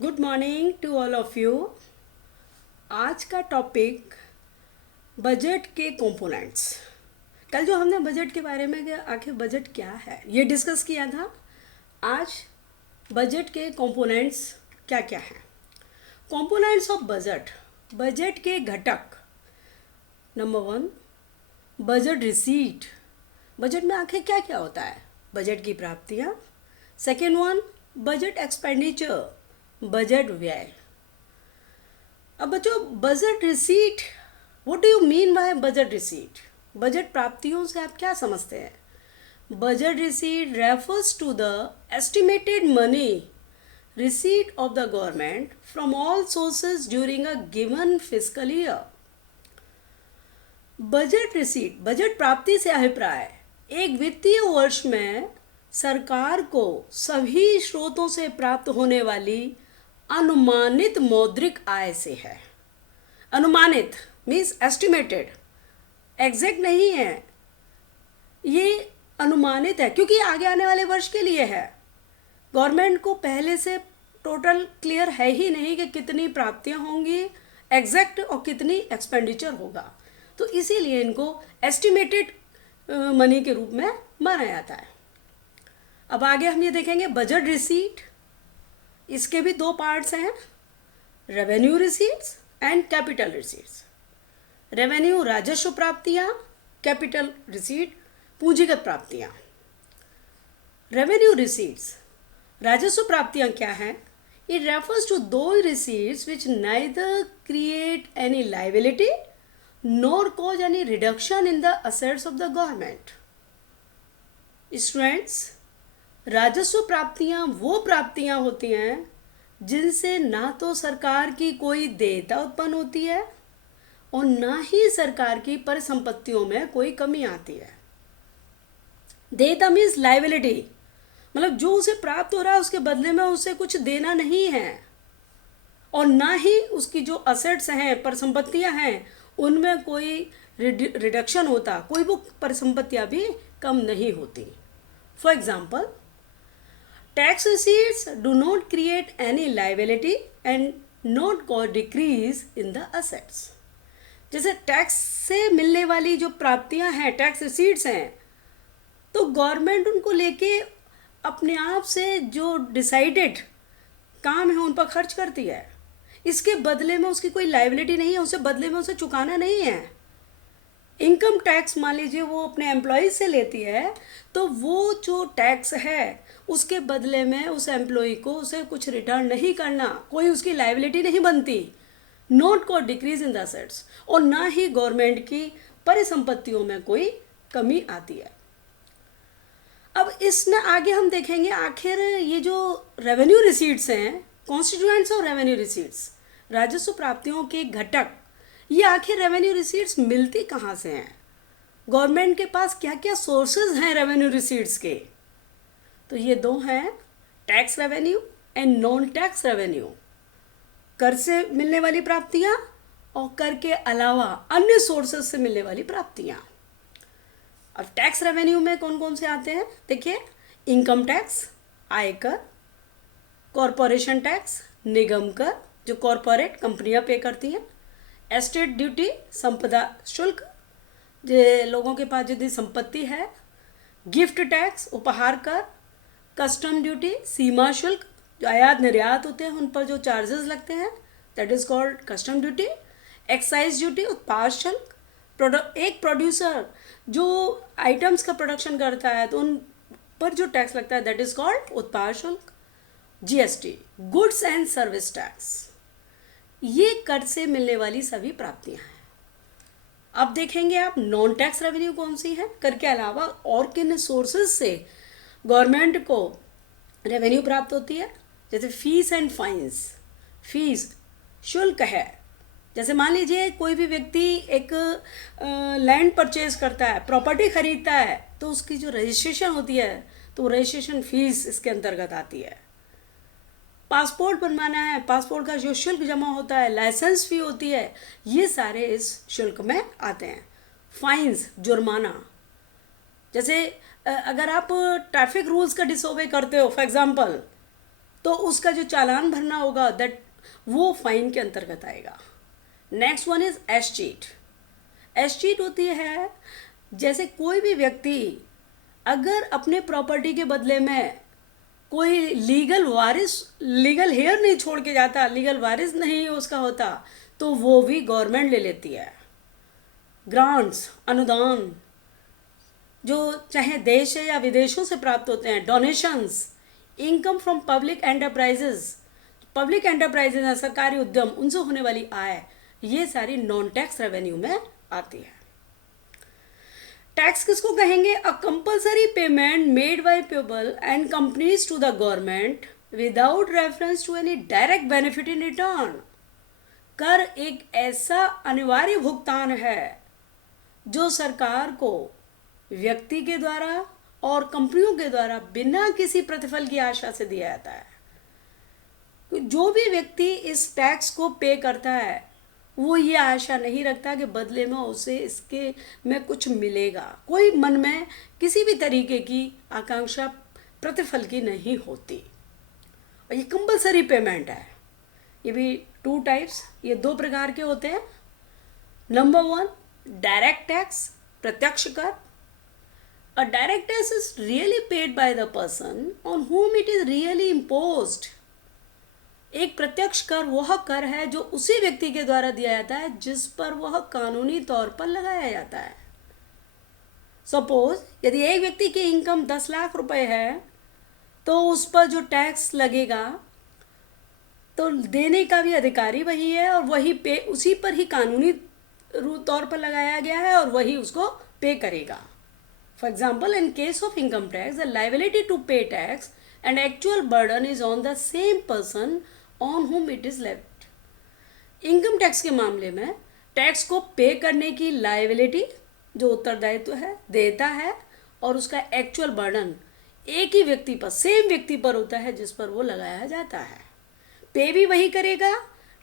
Good morning to all of you. आज का topic budget के कंपोनेंट्स। कल जो हमने बजट के बारे में कि आखिर बजट क्या है ये डिस्कस किया था। आज बजट के कंपोनेंट्स क्या क्या हैं। कंपोनेंट्स ऑफ बजट, बजट के घटक। Number one, budget receipt. Budget में आखिर क्या क्या होता है? बजट की प्राप्तियाँ। Second one, budget expenditure, budget व्यय। अब बच्चों, budget receipt, what do you mean by budget receipt? Budget प्राप्तियों से आप क्या समझते हैं? Budget receipt refers to the estimated money receipt of the government from all sources during a given fiscal year. Budget receipt, budget प्राप्ति से अभिप्राय एक वित्तीय वर्ष में सरकार को सभी स्रोतों से प्राप्त होने वाली अनुमानित मौद्रिक आय से है। अनुमानित मीन्स एस्टिमेटेड, एग्जैक्ट नहीं है, ये अनुमानित है क्योंकि आगे आने वाले वर्ष के लिए है। गवर्नमेंट को पहले से टोटल क्लियर है ही नहीं कि कितनी प्राप्तियां होंगी एग्जैक्ट और कितनी एक्सपेंडिचर होगा, तो इसीलिए इनको एस्टिमेटेड मनी के रूप में माना जाता है। अब आगे हम ये देखेंगे बजट रिसीट। इसके भी दो पार्ट्स हैं, revenue receipts and capital receipts. Revenue राजस्व प्राप्तियां, कैपिटल रिसीट पूंजीगत प्राप्तियां। रेवेन्यू रिसीट्स, राजस्व प्राप्तियां क्या हैं? It refers to those receipts which neither create any liability nor cause any reduction in the assets of the government. Students, राजस्व प्राप्तियां वो प्राप्तियां होती हैं जिनसे ना तो सरकार की कोई देयता उत्पन्न होती है और ना ही सरकार की परिसंपत्तियों में कोई कमी आती है। देयता मीन्स लाइबिलिटी, मतलब जो उसे प्राप्त हो रहा है उसके बदले में उसे कुछ देना नहीं है, और ना ही उसकी जो असेट्स हैं, परिसंपत्तियां हैं, उनमें कोई रिडक्शन होता, कोई वो परिसंपत्तियां भी कम नहीं होती। For example, tax receipts do not create any liability and not cause decrease in the assets. जैसे टैक्स से मिलने वाली जो प्राप्तियां हैं, टैक्स रिसीट्स हैं, तो गवर्नमेंट उनको लेके अपने आप से जो डिसाइडेड काम है उन पर खर्च करती है। इसके बदले में उसकी कोई लाइबिलिटी नहीं है, उसे बदले में उसे चुकाना नहीं है। इनकम टैक्स मान लीजिए वो अपने एम्प्लॉय से लेती है, तो वो जो टैक्स है उसके बदले में उस एम्प्लॉय को उसे कुछ रिटर्न नहीं करना, कोई उसकी लाइबिलिटी नहीं बनती। नॉट को डिक्रीज इन द असेट्स, और ना ही गवर्नमेंट की परिसंपत्तियों में कोई कमी आती है। अब इसमें आगे हम देखेंगे आखिर ये जो रेवेन्यू रिसीट्स हैं, कॉन्स्टिट्यूएंट्स ऑफ रेवेन्यू रिसीट्स, राजस्व प्राप्तियों के घटक, ये आखिर रेवेन्यू रिसीट्स मिलती कहाँ से हैं? गवर्नमेंट के पास क्या क्या सोर्सेज हैं रेवेन्यू रिसीट्स के? तो ये दो हैं, tax revenue and non tax revenue. कर से मिलने वाली प्राप्तियाँ और कर के अलावा अन्य सोर्सेज से मिलने वाली प्राप्तियाँ। अब टैक्स रेवेन्यू में कौन कौन से आते हैं देखिए, इनकम टैक्स, आयकर, कॉरपोरेशन टैक्स, निगम कर जो कॉरपोरेट कंपनियां पे करती हैं, एस्टेट ड्यूटी संपदा शुल्क जो लोगों के पास यदि संपत्ति है, गिफ्ट टैक्स उपहार कर, कस्टम ड्यूटी सीमा शुल्क जो आयात निर्यात होते हैं उन पर जो चार्जेस लगते हैं that is called custom duty, excise duty उत्पाद शुल्क, एक प्रोड्यूसर जो आइटम्स का प्रोडक्शन करता है तो उन पर जो टैक्स लगता है दैट इज कॉल्ड उत्पाद शुल्क, GST goods and service tax. ये कर से मिलने वाली सभी प्राप्तियां हैं। अब देखेंगे आप नॉन टैक्स रेवेन्यू कौन सी है, कर के अलावा और किन सोर्सेज से गवर्नमेंट को रेवेन्यू प्राप्त होती है। जैसे फीस एंड फाइन्स, फीस शुल्क है, जैसे मान लीजिए कोई भी व्यक्ति एक लैंड परचेज करता है, प्रॉपर्टी खरीदता है, तो उसकी जो रजिस्ट्रेशन होती है तो रजिस्ट्रेशन फीस इसके अंतर्गत आती है। पासपोर्ट बनवाना है, पासपोर्ट का जो शुल्क जमा होता है, लाइसेंस फी होती है, ये सारे इस शुल्क में आते हैं। फाइन्स जुर्माना, जैसे अगर आप ट्रैफिक रूल्स का डिसओबे करते हो, फॉर एग्जांपल तो उसका जो चालान भरना होगा दैट वो फाइन के अंतर्गत आएगा। Next one is escheat. Escheat होती है जैसे कोई भी व्यक्ति अगर अपने प्रॉपर्टी के बदले में कोई लीगल हेयर नहीं छोड़ के जाता, लीगल वारिस नहीं उसका होता, तो वो भी गवर्नमेंट ले लेती है। ग्रांट्स, अनुदान जो चाहे देश है या विदेशों से प्राप्त होते हैं, donations, income from public enterprises, public enterprises है सरकारी उद्यम, उनसे होने वाली आय, ये सारी नॉन टैक्स रेवेन्यू में आती है। टैक्स किसको कहेंगे? A compulsory payment made by people and companies to the government without reference to any direct benefit in return. कर एक ऐसा अनिवार्य भुगतान है जो सरकार को व्यक्ति के द्वारा और कंपनियों के द्वारा बिना किसी प्रतिफल की आशा से दिया जाता है। जो भी व्यक्ति इस टैक्स को पे करता है वो ये आशा नहीं रखता कि बदले में उसे इसके में कुछ मिलेगा, कोई मन में किसी भी तरीके की आकांक्षा प्रतिफल की नहीं होती। और ये कंपल्सरी पेमेंट है। ये भी टू टाइप्स, ये दो प्रकार के होते हैं। नंबर वन, डायरेक्ट टैक्स, प्रत्यक्ष कर। अ direct tax is really paid by the person on whom it is really imposed। एक प्रत्यक्ष कर वह कर है जो उसी व्यक्ति के द्वारा दिया जाता है जिस पर वह कानूनी तौर पर लगाया जाता है। सपोज यदि एक व्यक्ति की इनकम 10 लाख रुपए है तो उस पर जो टैक्स लगेगा तो देने का भी अधिकारी वही है और वही पे, उसी पर ही कानूनी तौर पर लगाया गया है और वही उसको पे करेगा। For example, in case of income tax the liability to pay tax and actual burden is on the same person on whom it is left. Income tax के मामले में टैक्स को पे करने की लायबिलिटी जो उत्तरदायित्व है देता है और उसका एक्चुअल बर्डन एक ही व्यक्ति पर, सेम व्यक्ति पर होता है जिस पर वो लगाया जाता है। पे भी वही करेगा,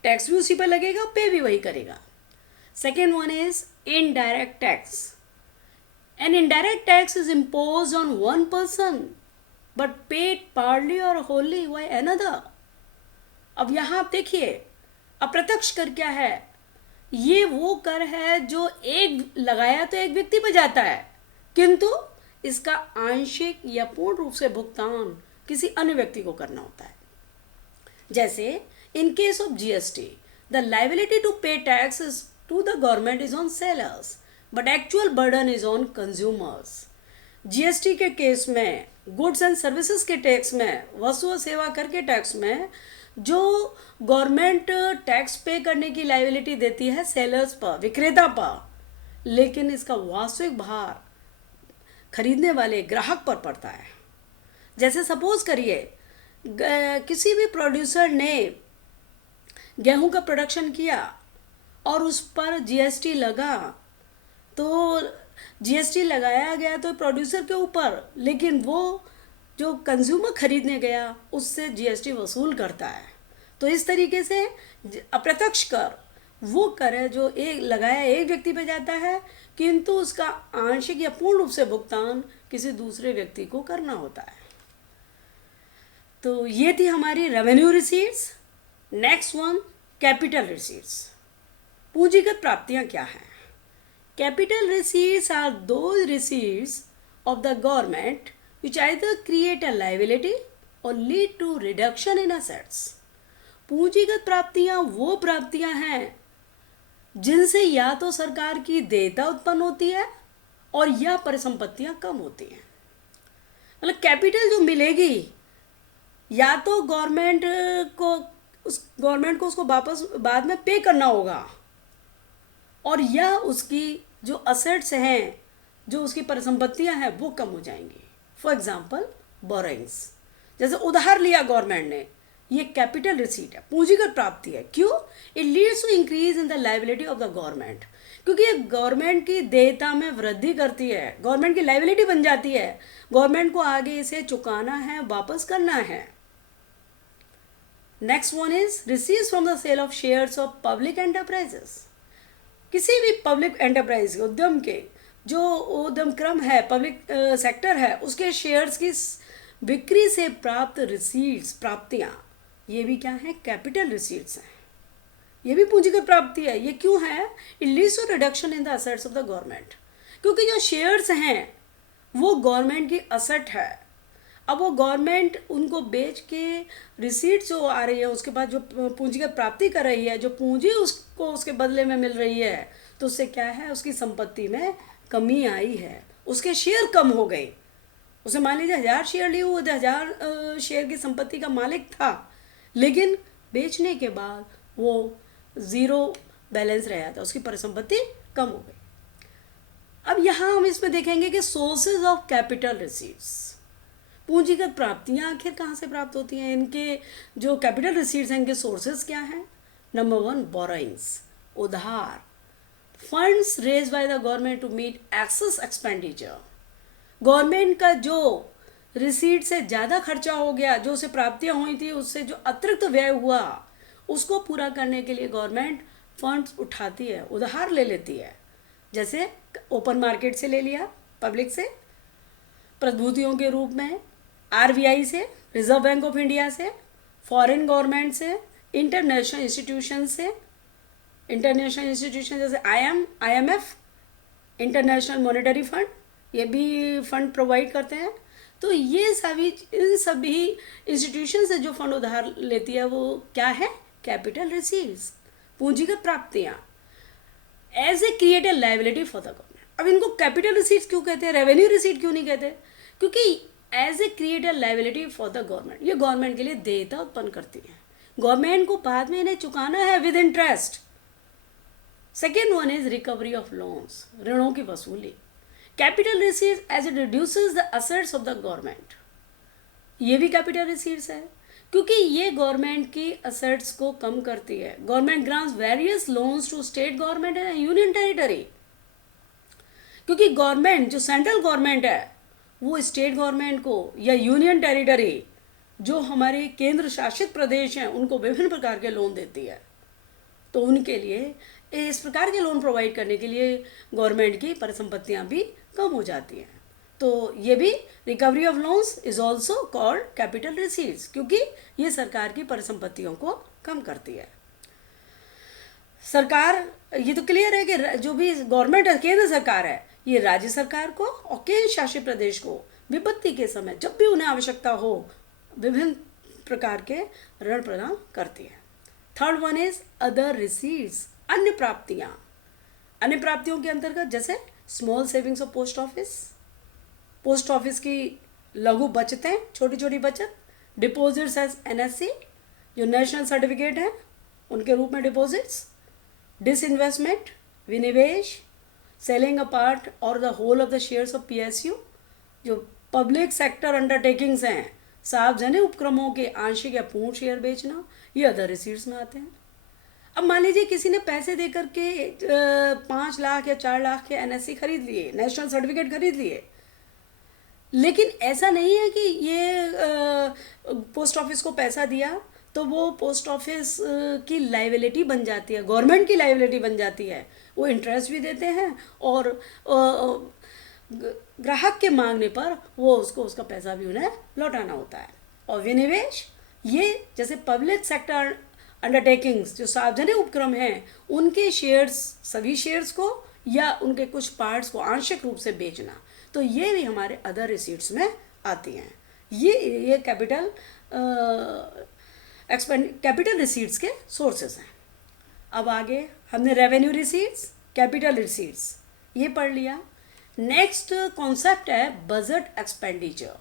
टैक्स भी उसी पर लगेगा, पे भी वही करेगा। Second one is indirect tax. An indirect tax is imposed on one person but paid partly और होली बाय अनदर। अब यहाँ आप देखिए, अप्रत्यक्ष कर क्या है? ये वो कर है जो एक लगाया तो एक व्यक्ति पर जाता है किंतु इसका आंशिक या पूर्ण रूप से भुगतान किसी अन्य व्यक्ति को करना होता है। जैसे in case of GST the liability to pay tax is to the government is on sellers but actual burden is on consumers. GST के केस में, गुड्स एंड सर्विसेज के टैक्स में, वस्तु और सेवा कर के टैक्स में जो गवर्नमेंट टैक्स पे करने की लायबिलिटी देती है सेलर्स पर, विक्रेता पर, लेकिन इसका वास्तविक भार खरीदने वाले ग्राहक पर पड़ता है। जैसे सपोज करिए किसी भी प्रोड्यूसर ने गेहूं का प्रोडक्शन किया और उस पर जीएसटी लगा, तो जीएसटी लगाया गया तो प्रोड्यूसर के ऊपर, लेकिन वो जो कंज्यूमर खरीदने गया उससे जीएसटी वसूल करता है। तो इस तरीके से अप्रत्यक्ष कर वो कर है जो एक लगाया एक व्यक्ति पे जाता है किंतु उसका आंशिक या पूर्ण रूप से भुगतान किसी दूसरे व्यक्ति को करना होता है। तो ये थी हमारी revenue receipts. Next one, capital receipts. पूंजीगत प्राप्तियां क्या हैं? Capital receipts are those receipts of the government which either create a liability or lead to reduction in assets। पूंजीगत प्राप्तियां वो प्राप्तियां हैं जिनसे या तो सरकार की देयता उत्पन्न होती है और या परिसंपत्तियां कम होती हैं। मतलब कैपिटल जो मिलेगी या तो गवर्नमेंट को उसको वापस बाद में पे करना होगा और या उसकी जो असेट्स हैं, जो उसकी परिसंपत्तियां हैं वो कम हो जाएंगी। फॉर एग्जाम्पल बोरोइंग्स, जैसे उधार लिया गवर्नमेंट ने, ये कैपिटल रिसीट है, पूंजीगत प्राप्ति है। क्यों? It leads to increase in the liability of the government, क्योंकि ये गवर्नमेंट की देयता में वृद्धि करती है, गवर्नमेंट की लायबिलिटी बन जाती है, गवर्नमेंट को आगे इसे चुकाना है, वापस करना है। Next one is receives from the sale of shares of public enterprises. किसी भी पब्लिक एंटरप्राइज के उद्यम के जो उद्यम क्रम है, पब्लिक सेक्टर है, उसके शेयर्स की बिक्री से प्राप्त रिसीट्स, प्राप्तियां, ये भी क्या है, कैपिटल रिसीट्स हैं। ये भी पूंजीगत प्राप्ति है। ये क्यों है? It leads to reduction in the assets of the government, क्योंकि जो शेयर्स हैं वो गवर्नमेंट की असेट है। अब वो गवर्नमेंट उनको बेच के रिसीट जो आ रही है, उसके बाद जो पूंजीगत प्राप्ति कर रही है, जो पूंजी उसको उसके बदले में मिल रही है, तो उससे क्या है, उसकी संपत्ति में कमी आई है, उसके शेयर कम हो गए। उसे मान लीजिए 1000 शेयर लिए, वो 1000 शेयर की संपत्ति का मालिक था, लेकिन बेचने के बाद वो ज़ीरो बैलेंस रहा था, उसकी परिसंपत्ति कम हो गई। अब यहाँ हम इसमें देखेंगे कि सोर्सेज ऑफ कैपिटल रिसीट्स, पूंजीगत प्राप्तियां आखिर कहाँ से प्राप्त होती हैं, इनके जो कैपिटल रिसीट्स हैं इनके सोर्सेज क्या हैं। नंबर 1, बोरोइंग्स, उधार, funds raise by the government to meet excess expenditure. Government का जो रिसीट से ज़्यादा खर्चा हो गया, जो उसे प्राप्तियां हुई थी, उससे जो अतिरिक्त व्यय हुआ, उसको पूरा करने के लिए गवर्नमेंट फंड्स उठाती है, उधार ले लेती है। जैसे ओपन मार्केट से ले लिया, पब्लिक से, प्रतिभूतियों के रूप में, आरबीआई से, रिजर्व बैंक ऑफ इंडिया से, फॉरेन गवर्नमेंट से, इंटरनेशनल इंस्टीट्यूशन से, इंटरनेशनल इंस्टीट्यूशन जैसे आईएमएफ, इंटरनेशनल मॉनेटरी फंड, ये भी फंड प्रोवाइड करते हैं। तो ये इन सभी इंस्टीट्यूशन से जो फंड उधार लेती है वो क्या है, कैपिटल रिसीट्स, पूंजीगत प्राप्तियां, as a created liability for the government. अब इनको कैपिटल रिसीट्स क्यों कहते हैं, रेवेन्यू रिसीट क्यों नहीं कहते? क्योंकि as a created liability for the government, ये गवर्नमेंट के लिए देयता उत्पन्न करती है, गवर्नमेंट को बाद में इन्हें चुकाना है with interest. Second one is recovery of loans, ऋणों की वसूली। Capital receipts as it reduces the assets of the government, ये भी कैपिटल रिसीट्स है, क्योंकि ये गवर्नमेंट की असेट्स को कम करती है। Government grants various loans to state government and union territory, क्योंकि गवर्नमेंट जो सेंट्रल गवर्नमेंट है वो स्टेट गवर्नमेंट को या यूनियन टेरिटरी जो हमारे केंद्र शासित प्रदेश हैं उनको विभिन्न प्रकार के लोन देती है। तो उनके लिए इस प्रकार के लोन प्रोवाइड करने के लिए गवर्नमेंट की परिसंपत्तियां भी कम हो जाती हैं। तो ये भी recovery of loans is also called capital receipts, क्योंकि ये सरकार की परिसंपत्तियों को कम करती है। सरकार, ये तो क्लियर है कि जो भी गवर्नमेंट है, केंद्र सरकार है, ये राज्य सरकार को और केंद्र शासित प्रदेश को विपत्ति के समय जब भी उन्हें आवश्यकता हो विभिन्न प्रकार के ऋण प्रदान करती है। Third one is other receipts, अन्य प्राप्तियां। अन्य प्राप्तियों के अंतर्गत जैसे small savings of post office की लघु बचतें, छोटी छोटी बचत, डिपॉजिट्स एज एनएससी, जो नेशनल सर्टिफिकेट है उनके रूप में डिपॉजिट्स, डिसइन्वेस्टमेंट, विनिवेश, सेलिंग अ पार्ट और the whole of the shares of PSU, जो पब्लिक सेक्टर अंडरटेकिंग्स हैं, सार्वजनिक उपक्रमों के आंशिक या पूर्ण शेयर बेचना, ये अदर रिसीट्स में आते हैं। अब मान लीजिए किसी ने पैसे देकर के 5 लाख या 4 लाख के एनएससी खरीद लिए, नेशनल सर्टिफिकेट खरीद लिए, लेकिन ऐसा नहीं है कि ये पोस्ट ऑफिस को पैसा दिया तो वो पोस्ट ऑफिस की लाइबिलिटी बन जाती है, गवर्नमेंट की लाइबिलिटी बन जाती है। वो इंटरेस्ट भी देते हैं और ग्राहक के मांगने पर वो उसका पैसा भी उन्हें लौटाना होता है। और विनिवेश, ये जैसे पब्लिक सेक्टर अंडरटेकिंग्स जो सार्वजनिक उपक्रम हैं उनके शेयर्स, सभी शेयर्स को या उनके कुछ पार्ट्स को आंशिक रूप से बेचना, तो ये भी हमारे अदर रिसीट्स में आती हैं। ये कैपिटल रिसीट्स के सोर्सेस हैं। अब आगे हमने रेवेन्यू रिसीट्स, कैपिटल रिसीट्स ये पढ़ लिया। नेक्स्ट कॉन्सेप्ट है बजट एक्सपेंडिचर।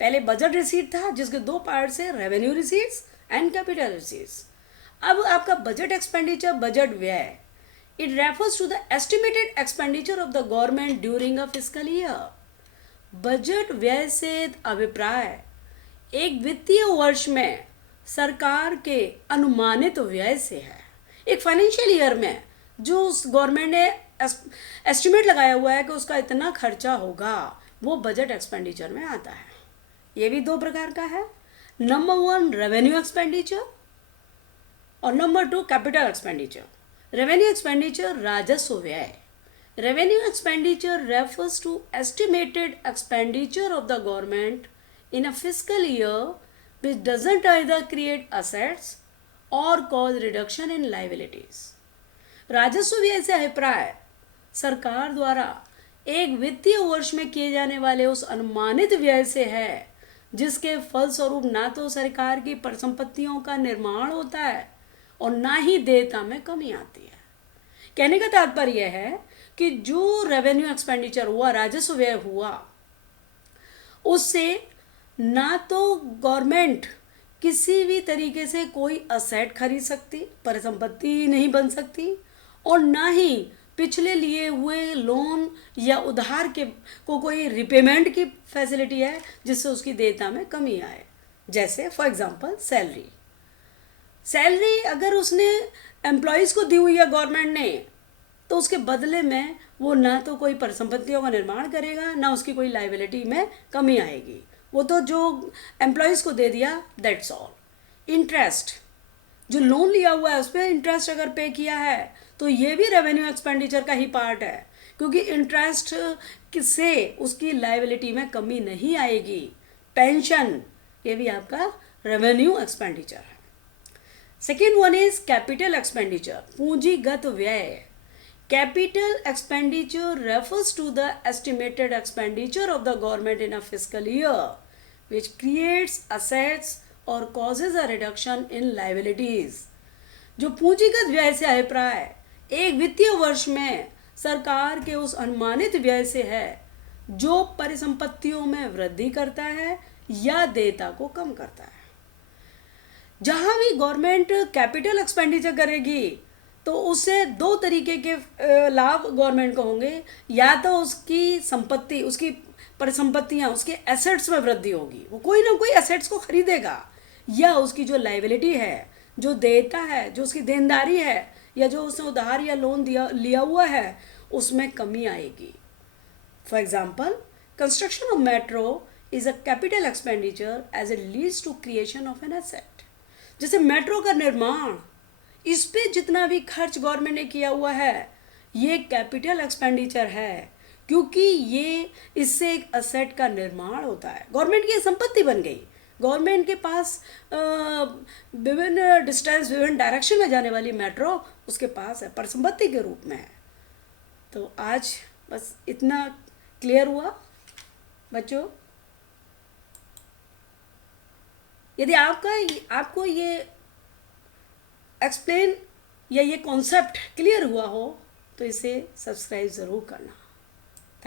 पहले बजट रिसीट था जिसके 2 पार्ट्स हैं, revenue receipts and capital receipts. अब आपका बजट एक्सपेंडिचर, बजट व्यय, it refers to the estimated expenditure of the government during a fiscal year. Budget व्यय से अभिप्राय एक वित्तीय वर्ष में सरकार के अनुमानित व्यय से है। एक फाइनेंशियल ईयर में जो उस गवर्नमेंट ने एस्टिमेट लगाया हुआ है कि उसका इतना खर्चा होगा, वो बजट एक्सपेंडिचर में आता है। ये भी 2 प्रकार का है। नंबर 1 रेवेन्यू एक्सपेंडिचर और number 2 capital expenditure. Revenue expenditure राजस्व व्यय। Revenue expenditure refers to estimated expenditure of the government in a fiscal year which doesn't either create assets or cause reduction in liabilities. राजस्व व्यय से अभिप्राय सरकार द्वारा एक वित्तीय वर्ष में किए जाने वाले उस अनुमानित व्यय से है जिसके फलस्वरूप ना तो सरकार की परिसंपत्तियों का निर्माण होता है और ना ही देयता में कमी आती है। कहने का तात्पर्य यह है कि जो रेवेन्यू एक्सपेंडिचर हुआ, राजस्व व्यय हुआ, उससे ना तो गवर्नमेंट किसी भी तरीके से कोई असेट खरीद सकती, परिसंपत्ति नहीं बन सकती, और ना ही पिछले लिए हुए लोन या उधार के को कोई रिपेमेंट की फैसिलिटी है जिससे उसकी देयता में कमी आए। जैसे फॉर एग्जांपल सैलरी अगर उसने एम्प्लॉयज़ को दी हुई है गवर्नमेंट ने, तो उसके बदले में वो ना तो कोई परिसंपत्तियों का निर्माण करेगा, ना उसकी कोई लाइबिलिटी में कमी आएगी। वो तो जो एम्प्लॉयज़ को दे दिया, दैट्स ऑल। इंटरेस्ट, जो लोन लिया हुआ है उस पर इंटरेस्ट अगर पे किया है तो ये भी रेवेन्यू एक्सपेंडिचर का ही पार्ट है, क्योंकि इंटरेस्ट से उसकी लाइबिलिटी में कमी नहीं आएगी। पेंशन, ये भी आपका रेवेन्यू एक्सपेंडिचर है। Second one is capital expenditure, पूंजीगत व्यय। Capital expenditure refers to the estimated expenditure of the government in a fiscal year, which creates assets or causes a reduction in liabilities. जो पूंजीगत व्यय से अभिप्राय एक वित्तीय वर्ष में सरकार के उस अनुमानित व्यय से है जो परिसंपत्तियों में वृद्धि करता है या देयता को कम करता है। जहां भी गवर्नमेंट कैपिटल एक्सपेंडिचर करेगी तो उससे दो तरीके के लाभ गवर्नमेंट को होंगे। या तो उसकी संपत्ति, उसकी परिसंपत्तियां, उसके एसेट्स में वृद्धि होगी, वो कोई ना कोई एसेट्स को खरीदेगा, या उसकी जो लाइबिलिटी है, जो देयता है, जो उसकी देनदारी है, या जो उसने उधार या लोन लिया हुआ है, उसमें कमी आएगी। For example, construction of metro is a capital expenditure as it leads to creation of an asset. जैसे मेट्रो का निर्माण, इस पे जितना भी खर्च गवर्नमेंट ने किया हुआ है ये कैपिटल एक्सपेंडिचर है, क्योंकि ये इससे एक असेट का निर्माण होता है। गवर्नमेंट की संपत्ति बन गई, गवर्नमेंट के पास विभिन्न डिस्टेंस, विभिन्न डायरेक्शन में जाने वाली मेट्रो उसके पास है, परिसंपत्ति के रूप में है। तो आज बस इतना क्लियर हुआ बच्चों। यदि आपको ये एक्सप्लेन या ये कॉन्सेप्ट क्लियर हुआ हो तो इसे सब्सक्राइब ज़रूर करना।